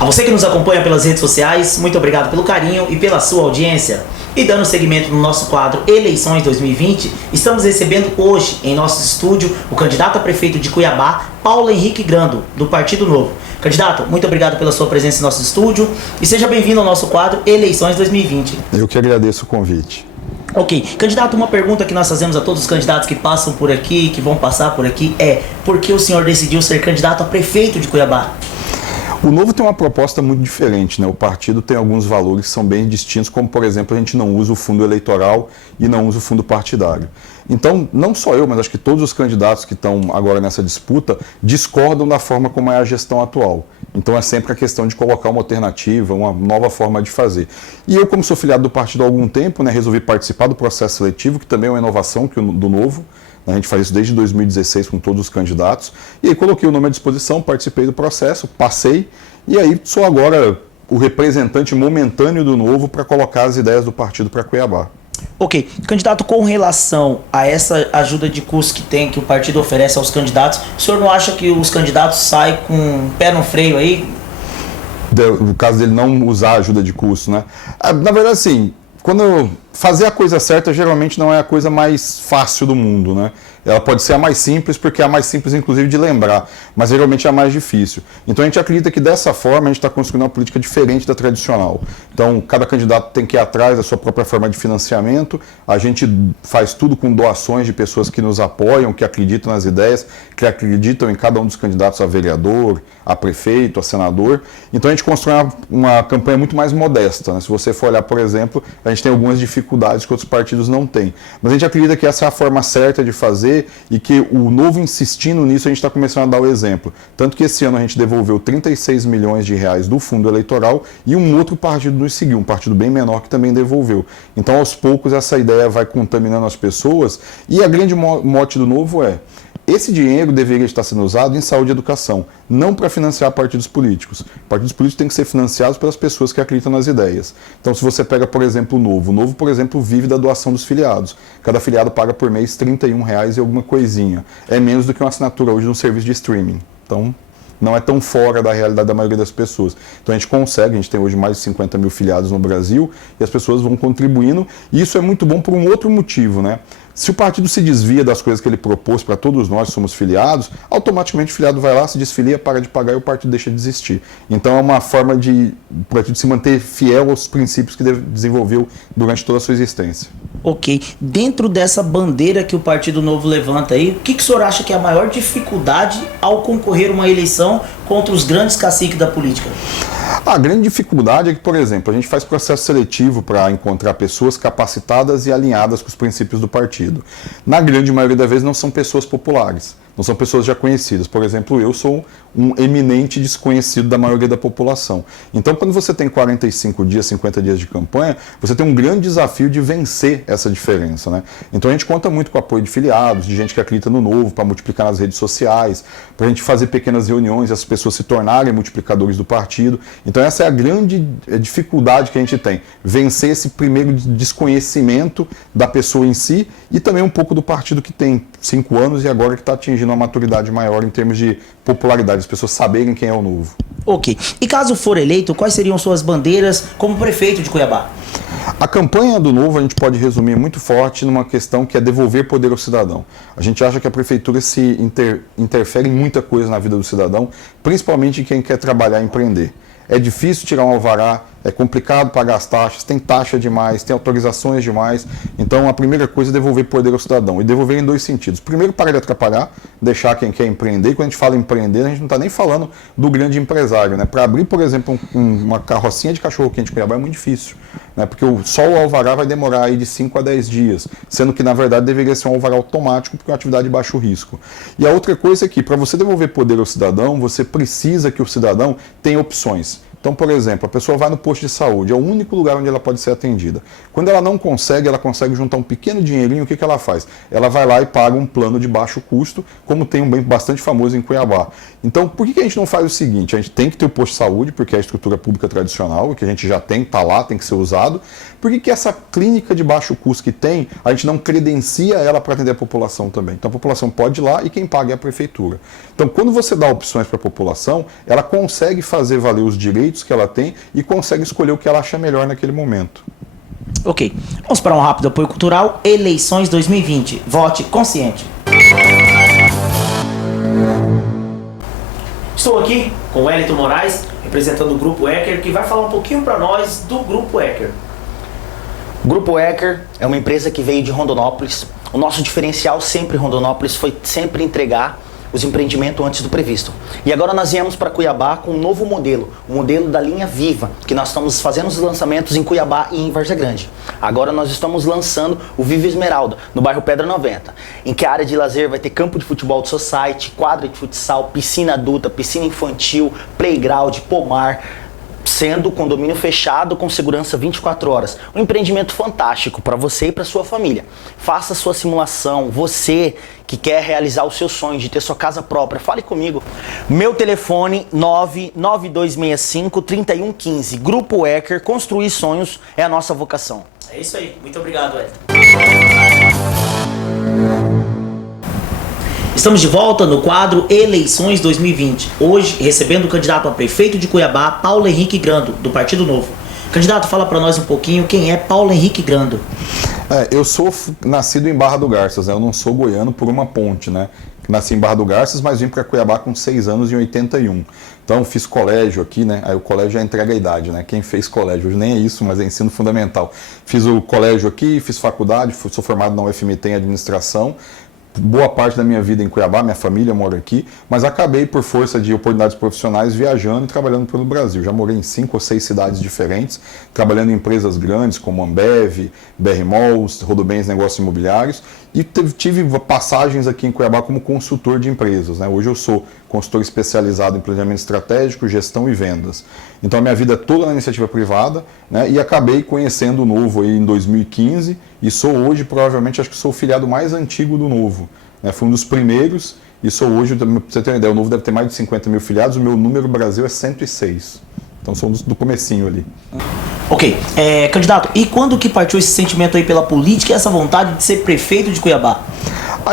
A você que nos acompanha pelas redes sociais, muito obrigado pelo carinho e pela sua audiência. E dando seguimento no nosso quadro Eleições 2020, estamos recebendo hoje em nosso estúdio o candidato a prefeito de Cuiabá, Paulo Henrique Grando, do Partido Novo. Candidato, muito obrigado pela sua presença em nosso estúdio e seja bem-vindo ao nosso quadro Eleições 2020. Eu que agradeço o convite. Ok, candidato, uma pergunta que nós fazemos a todos os candidatos que passam por aqui, que vão passar por aqui, é: por que o senhor decidiu ser candidato a prefeito de Cuiabá? O Novo tem uma proposta muito diferente, né? O partido tem alguns valores que são bem distintos, como, por exemplo, a gente não usa o fundo eleitoral e não usa o fundo partidário. Então, não só eu, mas acho que todos os candidatos que estão agora nessa disputa discordam da forma como é a gestão atual. Então, é sempre a questão de colocar uma alternativa, uma nova forma de fazer. E eu, como sou filiado do partido há algum tempo, né, resolvi participar do processo seletivo, que também é uma inovação do Novo. A gente faz isso desde 2016 com todos os candidatos. E aí coloquei o nome à disposição, participei do processo, passei. E aí sou agora o representante momentâneo do Novo para colocar as ideias do partido para Cuiabá. Ok. Candidato, com relação a essa ajuda de custo que o partido oferece aos candidatos, o senhor não acha que os candidatos saem com o pé no freio aí? No caso dele não usar ajuda de custo, né? Na verdade, assim, quando fazer a coisa certa geralmente não é a coisa mais fácil do mundo, né? Ela pode ser a mais simples, porque é a mais simples, inclusive, de lembrar, mas geralmente é a mais difícil. Então a gente acredita que dessa forma a gente está construindo uma política diferente da tradicional. Então cada candidato tem que ir atrás da sua própria forma de financiamento, a gente faz tudo com doações de pessoas que nos apoiam, que acreditam nas ideias, que acreditam em cada um dos candidatos a vereador, a prefeito, a senador. Então a gente constrói uma campanha muito mais modesta, né? Se você for olhar, por exemplo, a gente tem algumas dificuldades que outros partidos não têm. Mas a gente acredita que essa é a forma certa de fazer e que o Novo insistindo nisso, a gente está começando a dar o exemplo. Tanto que esse ano a gente devolveu 36 milhões de reais do fundo eleitoral e um outro partido nos seguiu, um partido bem menor que também devolveu. Então, aos poucos, essa ideia vai contaminando as pessoas e a grande mote do Novo é: esse dinheiro deveria estar sendo usado em saúde e educação, não para financiar partidos políticos. Partidos políticos têm que ser financiados pelas pessoas que acreditam nas ideias. Então, se você pega, por exemplo, o Novo, por exemplo, vive da doação dos filiados. Cada filiado paga por mês R$31 e alguma coisinha. É menos do que uma assinatura hoje de um serviço de streaming. Então, não é tão fora da realidade da maioria das pessoas. Então a gente tem hoje mais de 50 mil filiados no Brasil e as pessoas vão contribuindo, e isso é muito bom por um outro motivo, né? Se o partido se desvia das coisas que ele propôs para todos nós que somos filiados, automaticamente o filiado vai lá, se desfilia, para de pagar e o partido deixa de existir. Então é uma forma de o partido se manter fiel aos princípios que desenvolveu durante toda a sua existência. Ok. Dentro dessa bandeira que o Partido Novo levanta aí, o que o senhor acha que é a maior dificuldade ao concorrer uma eleição contra os grandes caciques da política? A grande dificuldade é que, por exemplo, a gente faz processo seletivo para encontrar pessoas capacitadas e alinhadas com os princípios do partido. Na grande maioria das vezes não são pessoas populares, não são pessoas já conhecidas. Por exemplo, eu sou um eminente desconhecido da maioria da população. Então, quando você tem 45 dias, 50 dias de campanha, você tem um grande desafio de vencer essa diferença, né? Então, a gente conta muito com o apoio de filiados, de gente que acredita no Novo, para multiplicar nas redes sociais, para a gente fazer pequenas reuniões e as pessoas se tornarem multiplicadores do partido. Então, essa é a grande dificuldade que a gente tem, vencer esse primeiro desconhecimento da pessoa em si e também um pouco do partido que tem 5 anos e agora que está atingindo uma maturidade maior em termos de popularidade, as pessoas saberem quem é o Novo. Ok. E caso for eleito, quais seriam suas bandeiras como prefeito de Cuiabá? A campanha do Novo a gente pode resumir muito forte numa questão que é devolver poder ao cidadão. A gente acha que a prefeitura se interfere em muita coisa na vida do cidadão, principalmente em quem quer trabalhar e empreender. É difícil tirar um alvará, é complicado pagar as taxas, tem taxa demais, tem autorizações demais. Então a primeira coisa é devolver poder ao cidadão. E devolver em 2 sentidos. Primeiro, parar de atrapalhar, deixar quem quer empreender. E quando a gente fala em empreender, a gente não está nem falando do grande empresário, né? Para abrir, por exemplo, uma carrocinha de cachorro-quente em Cuiabá é muito difícil, né? Porque só o alvará vai demorar aí de 5 a 10 dias, sendo que na verdade deveria ser um alvará automático, porque é uma atividade de baixo risco. E a outra coisa é que, para você devolver poder ao cidadão, você precisa que o cidadão tenha opções. Então, por exemplo, a pessoa vai no posto de saúde, é o único lugar onde ela pode ser atendida. Quando ela não consegue, ela consegue juntar um pequeno dinheirinho, o que ela faz? Ela vai lá e paga um plano de baixo custo, como tem um bem bastante famoso em Cuiabá. Então, por que a gente não faz o seguinte? A gente tem que ter o posto de saúde, porque é a estrutura pública tradicional, que a gente já tem, está lá, tem que ser usado. Por que essa clínica de baixo custo que tem, a gente não credencia ela para atender a população também? Então, a população pode ir lá e quem paga é a prefeitura. Então, quando você dá opções para a população, ela consegue fazer valer os direitos que ela tem e consegue escolher o que ela acha melhor naquele momento. Ok, vamos para um rápido apoio cultural. Eleições 2020. Vote consciente. Estou aqui com o Wellington Moraes, representando o Grupo Ecker, que vai falar um pouquinho para nós do Grupo Ecker. O Grupo Ecker é uma empresa que veio de Rondonópolis. O nosso diferencial sempre em Rondonópolis foi sempre entregar os empreendimentos antes do previsto. E agora nós viemos para Cuiabá com um novo modelo, o modelo da linha Viva, que nós estamos fazendo os lançamentos em Cuiabá e em Várzea Grande. Agora nós estamos lançando o Viva Esmeralda, no bairro Pedra 90, em que a área de lazer vai ter campo de futebol de society, quadra de futsal, piscina adulta, piscina infantil, playground, pomar, sendo condomínio fechado com segurança 24 horas. Um empreendimento fantástico para você e para sua família. Faça sua simulação, você que quer realizar o seu sonho de ter sua casa própria, fale comigo. Meu telefone 99265-3115. Grupo Ecker, construir sonhos é a nossa vocação. É isso aí, muito obrigado, Ed. Estamos de volta no quadro Eleições 2020. Hoje, recebendo o candidato a prefeito de Cuiabá, Paulo Henrique Grando, do Partido Novo. Candidato, fala para nós um pouquinho quem é Paulo Henrique Grando. Eu sou nascido em Barra do Garças, né? Eu não sou goiano por uma ponte, né? Nasci em Barra do Garças, mas vim para Cuiabá com 6 anos em 81. Então fiz colégio aqui, né? Aí o colégio já entrega a idade, né? Quem fez colégio, hoje nem é isso, mas é ensino fundamental. Fiz o colégio aqui, fiz faculdade, sou formado na UFMT em administração. Boa parte da minha vida em Cuiabá, minha família mora aqui, mas acabei por força de oportunidades profissionais viajando e trabalhando pelo Brasil. Já morei em 5 ou 6 cidades diferentes, trabalhando em empresas grandes como Ambev, BR Malls, Rodobens Negócios Imobiliários, e tive passagens aqui em Cuiabá como consultor de empresas, né? Hoje eu sou consultor especializado em planejamento estratégico, gestão e vendas. Então a minha vida é toda na iniciativa privada, né? E acabei conhecendo o Novo aí em 2015 e sou hoje, provavelmente, acho que sou o filiado mais antigo do Novo, né? Fui um dos primeiros e sou hoje, para você ter uma ideia, o Novo deve ter mais de 50 mil filiados, o meu número no Brasil é 106. Então somos do comecinho ali. Ok, candidato, e quando que partiu esse sentimento aí pela política e essa vontade de ser prefeito de Cuiabá?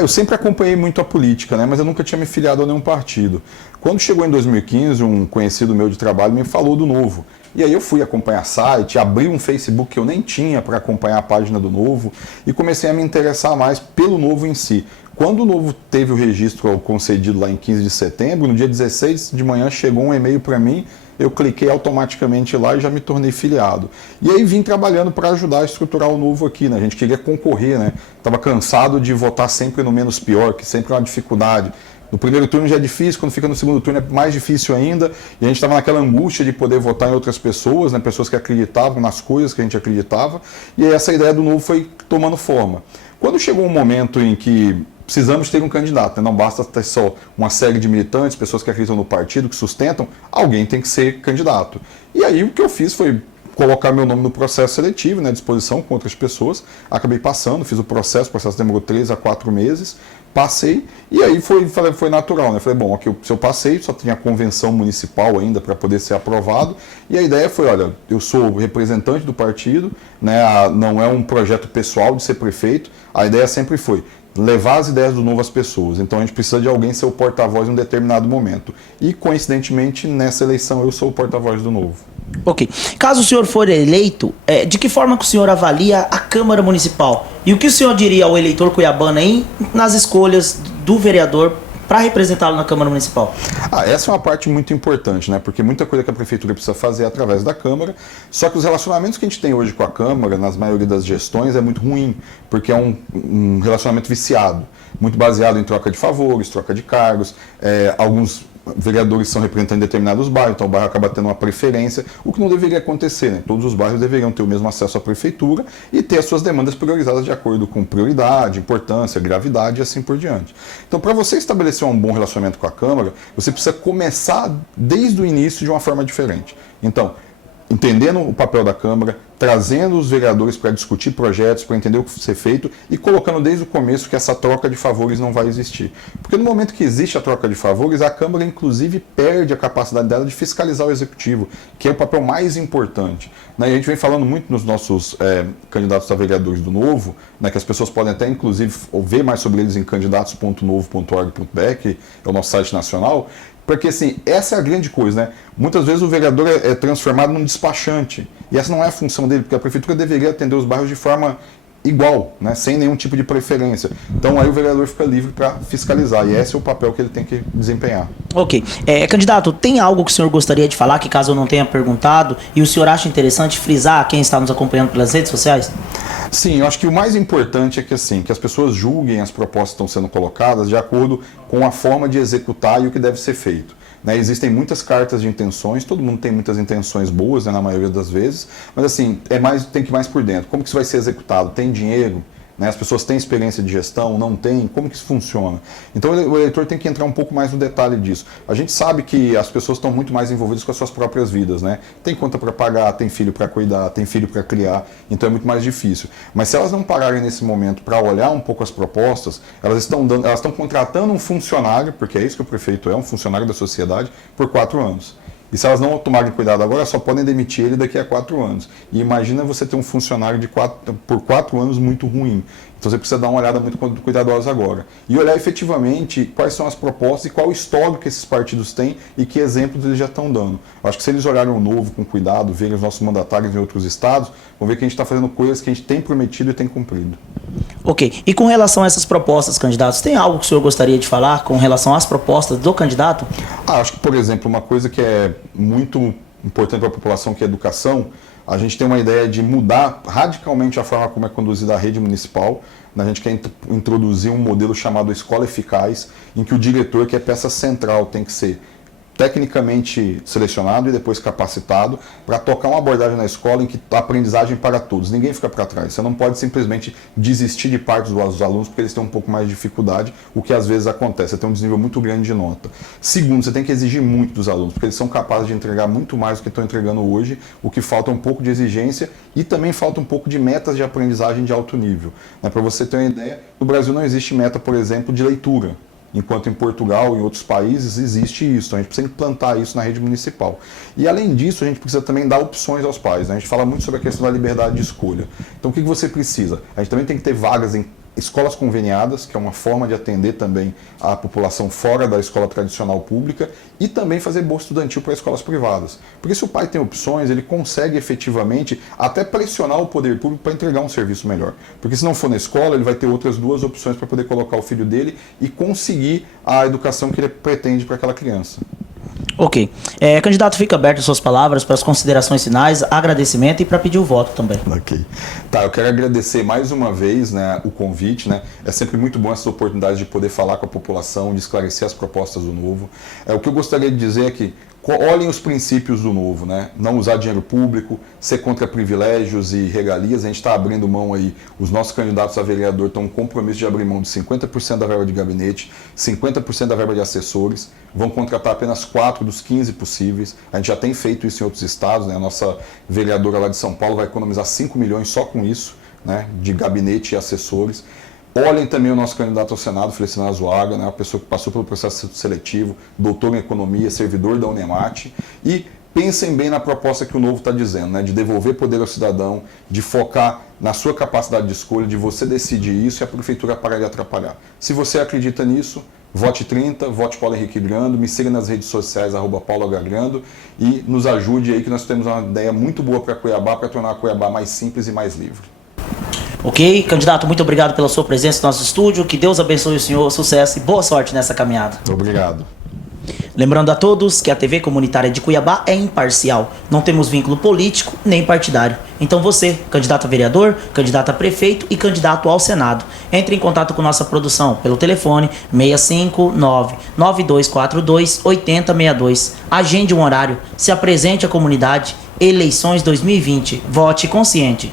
Eu sempre acompanhei muito a política, né? Mas eu nunca tinha me filiado a nenhum partido. Quando chegou em 2015, um conhecido meu de trabalho me falou do Novo. E aí eu fui acompanhar site, abri um Facebook que eu nem tinha para acompanhar a página do Novo e comecei a me interessar mais pelo Novo em si. Quando o Novo teve o registro concedido lá em 15 de setembro, no dia 16 de manhã chegou um e-mail para mim, eu cliquei automaticamente lá e já me tornei filiado. E aí vim trabalhando para ajudar a estruturar o Novo aqui, né? A gente queria concorrer, né? Estava cansado de votar sempre no menos pior, que sempre é uma dificuldade. No primeiro turno já é difícil, quando fica no segundo turno é mais difícil ainda. E a gente estava naquela angústia de poder votar em outras pessoas, né? Pessoas que acreditavam nas coisas que a gente acreditava. E aí essa ideia do Novo foi tomando forma. Quando chegou um momento em que precisamos ter um candidato, né? Não basta ter só uma série de militantes, pessoas que acreditam no partido, que sustentam, alguém tem que ser candidato. E aí o que eu fiz foi colocar meu nome no processo seletivo, né, à disposição com outras pessoas, acabei passando, fiz o processo demorou 3 a 4 meses, passei, e aí foi natural, né? Falei, bom, aqui, se eu passei, só tinha a convenção municipal ainda para poder ser aprovado, e a ideia foi, olha, eu sou representante do partido, né, não é um projeto pessoal de ser prefeito, a ideia sempre foi levar as ideias do Novo às pessoas. Então a gente precisa de alguém ser o porta-voz em um determinado momento. E, coincidentemente, nessa eleição eu sou o porta-voz do Novo. Ok. Caso o senhor for eleito, de que forma que o senhor avalia a Câmara Municipal? E o que o senhor diria ao eleitor cuiabano aí nas escolhas do vereador para representá-lo na Câmara Municipal? Essa é uma parte muito importante, né? Porque muita coisa que a Prefeitura precisa fazer é através da Câmara, só que os relacionamentos que a gente tem hoje com a Câmara, nas maioria das gestões, é muito ruim, porque é um relacionamento viciado, muito baseado em troca de favores, troca de cargos, alguns vereadores são representantes de determinados bairros, então o bairro acaba tendo uma preferência, o que não deveria acontecer, né? Todos os bairros deveriam ter o mesmo acesso à prefeitura e ter as suas demandas priorizadas de acordo com prioridade, importância, gravidade e assim por diante. Então, para você estabelecer um bom relacionamento com a Câmara, você precisa começar desde o início de uma forma diferente. Então, entendendo o papel da Câmara, trazendo os vereadores para discutir projetos, para entender o que vai ser feito e colocando desde o começo que essa troca de favores não vai existir. Porque no momento que existe a troca de favores, a Câmara inclusive perde a capacidade dela de fiscalizar o Executivo, que é o papel mais importante. Né? E a gente vem falando muito nos nossos candidatos a vereadores do Novo, né, que as pessoas podem até inclusive ver mais sobre eles em candidatos.novo.org.br, que é o nosso site nacional. Porque, assim, essa é a grande coisa, né? Muitas vezes o vereador é transformado num despachante. E essa não é a função dele, porque a prefeitura deveria atender os bairros de forma igual, né? Sem nenhum tipo de preferência. Então, aí o vereador fica livre para fiscalizar. E esse é o papel que ele tem que desempenhar. Ok. Candidato, tem algo que o senhor gostaria de falar, que caso eu não tenha perguntado, e o senhor acha interessante frisar quem está nos acompanhando pelas redes sociais? Sim, eu acho que o mais importante é que, assim, que as pessoas julguem as propostas que estão sendo colocadas de acordo com a forma de executar e o que deve ser feito. Né, existem muitas cartas de intenções, todo mundo tem muitas intenções boas, né, na maioria das vezes, mas assim, tem que ir mais por dentro. Como que isso vai ser executado? Tem dinheiro? Né, as pessoas têm experiência de gestão? Não têm? Como que isso funciona? Então o eleitor tem que entrar um pouco mais no detalhe disso. A gente sabe que as pessoas estão muito mais envolvidas com as suas próprias vidas, né? Tem conta para pagar, tem filho para cuidar, tem filho para criar, então é muito mais difícil. Mas se elas não pararem nesse momento para olhar um pouco as propostas, elas estão contratando um funcionário, porque é isso que o prefeito é, um funcionário da sociedade, por 4 anos. E se elas não tomarem cuidado agora, só podem demitir ele daqui a 4 anos. E imagina você ter um funcionário por 4 anos muito ruim. Então você precisa dar uma olhada muito cuidadosa agora. E olhar efetivamente quais são as propostas e qual o histórico que esses partidos têm e que exemplos eles já estão dando. Eu acho que se eles olharem o Novo com cuidado, verem os nossos mandatários em outros estados, vão ver que a gente está fazendo coisas que a gente tem prometido e tem cumprido. Ok. E com relação a essas propostas, candidatos, tem algo que o senhor gostaria de falar com relação às propostas do candidato? Acho que, por exemplo, uma coisa que é muito importante para a população, que é a educação, a gente tem uma ideia de mudar radicalmente a forma como é conduzida a rede municipal. A gente quer introduzir um modelo chamado Escola Eficaz, em que o diretor, que é peça central, tem que ser tecnicamente selecionado e depois capacitado para tocar uma abordagem na escola em que a aprendizagem para todos, ninguém fica para trás. Você não pode simplesmente desistir de parte dos alunos porque eles têm um pouco mais de dificuldade, o que às vezes acontece, você tem um desnível muito grande de nota. Segundo, você tem que exigir muito dos alunos, porque eles são capazes de entregar muito mais do que estão entregando hoje, o que falta um pouco de exigência e também falta um pouco de metas de aprendizagem de alto nível. Para você ter uma ideia, no Brasil não existe meta, por exemplo, de leitura. Enquanto em Portugal e em outros países existe isso. Então a gente precisa implantar isso na rede municipal. E além disso, a gente precisa também dar opções aos pais. Né? A gente fala muito sobre a questão da liberdade de escolha. Então o que você precisa? A gente também tem que ter vagas em escolas conveniadas, que é uma forma de atender também a população fora da escola tradicional pública, e também fazer bolsa estudantil para escolas privadas. Porque se o pai tem opções, ele consegue efetivamente até pressionar o poder público para entregar um serviço melhor. Porque se não for na escola, ele vai ter outras 2 opções para poder colocar o filho dele e conseguir a educação que ele pretende para aquela criança. Ok. Candidato, fica aberto as suas palavras para as considerações finais, agradecimento e para pedir o voto também. Ok. Tá, eu quero agradecer mais uma vez, né, o convite. Né? É sempre muito bom essas oportunidades de poder falar com a população, de esclarecer as propostas do Novo. O que eu gostaria de dizer é que olhem os princípios do Novo, né? Não usar dinheiro público, ser contra privilégios e regalias. A gente está abrindo mão aí, os nossos candidatos a vereador estão com um compromisso de abrir mão de 50% da verba de gabinete, 50% da verba de assessores, vão contratar apenas 4 dos 15 possíveis. A gente já tem feito isso em outros estados, né? A nossa vereadora lá de São Paulo vai economizar 5 milhões só com isso, né? De gabinete e assessores. Olhem também o nosso candidato ao Senado, Feliciano Azuaga, né, uma pessoa que passou pelo processo seletivo, doutor em economia, servidor da Unemate, e pensem bem na proposta que o Novo está dizendo, né, de devolver poder ao cidadão, de focar na sua capacidade de escolha, de você decidir isso e a prefeitura parar de atrapalhar. Se você acredita nisso, vote 30, vote Paulo Henrique Grando, me siga nas redes sociais, @PauloHGrando, e nos ajude aí que nós temos uma ideia muito boa para Cuiabá, para tornar a Cuiabá mais simples e mais livre. Ok, candidato, muito obrigado pela sua presença no nosso estúdio, que Deus abençoe o senhor, sucesso e boa sorte nessa caminhada. Obrigado. Lembrando a todos que a TV comunitária de Cuiabá é imparcial. Não temos vínculo político nem partidário. Então você, candidato a vereador, candidato a prefeito e candidato ao Senado, entre em contato com nossa produção pelo telefone 659-9242-8062. Agende um horário, se apresente à comunidade. Eleições 2020. Vote consciente.